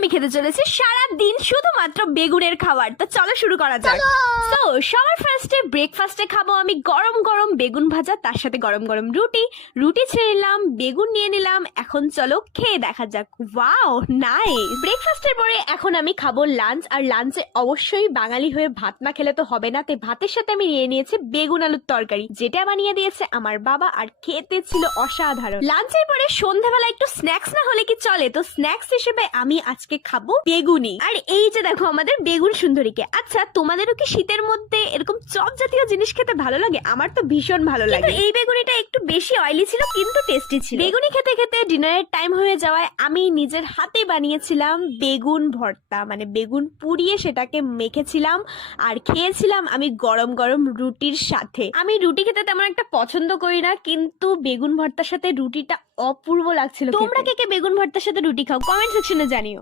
আমি খেতে চলেছি সারা দিন শুধুমাত্র বেগুনের খাবার। তো চলো শুরু করা যাক। তো সবার ফার্স্টে ব্রেকফাস্টে খাবো আমি গরম গরম বেগুন ভাজা, তার সাথে গরম গরম রুটি ছেড়ে নিলাম, বেগুন নিয়ে নিলাম। এখন চলো খেয়ে দেখা যাক। Wow nice. ব্রেকফাস্টের পরে এখন আমি খাবো লাঞ্চ, আর লাঞ্চে অবশ্যই বাঙালি হয়ে ভাত না খেলে তো হবে না। তাই ভাতের সাথে আমি নিয়ে নিয়েছি বেগুন আলুর তরকারি, যেটা বানিয়ে দিয়েছে আমার বাবা, আর খেতে ছিল অসাধারণ। লাঞ্চের পরে সন্ধ্যাবেলা একটু স্ন্যাক্স না হলে কি চলে, তো স্ন্যাক্স হিসেবে আমি আজকে খাবো বেগুনি। আর এই যে দেখো আমাদের বেগুন সুন্দরীকে। আচ্ছা তোমাদেরও কি শীতের মধ্যে এরকম চপ জাতীয় জিনিস খেতে ভালো লাগে? আমার তো ভীষণ ভালো লাগে। এই বেগুনিটা একটু বেশি অয়েলি ছিল কিন্তু টেস্টি ছিল। বেগুনি খেতে খেতে ডিনারের টাইম হয়ে যাওয়ায় আমি নিজের হাতে বানিয়েছিলাম বেগুন ভর্তা, মানে বেগুন পুড়িয়ে সেটাকে মেখেছিলাম আর খেয়েছিলাম আমি গরম গরম রুটির সাথে। আমি রুটি খেতে তেমন একটা পছন্দ করি না, কিন্তু বেগুন ভর্তার সাথে রুটিটা অপূর্ব লাগছিল। তোমরা কে কে বেগুন ভর্তার সাথে রুটি খাও? কমেন্ট সেকশনে জানিও।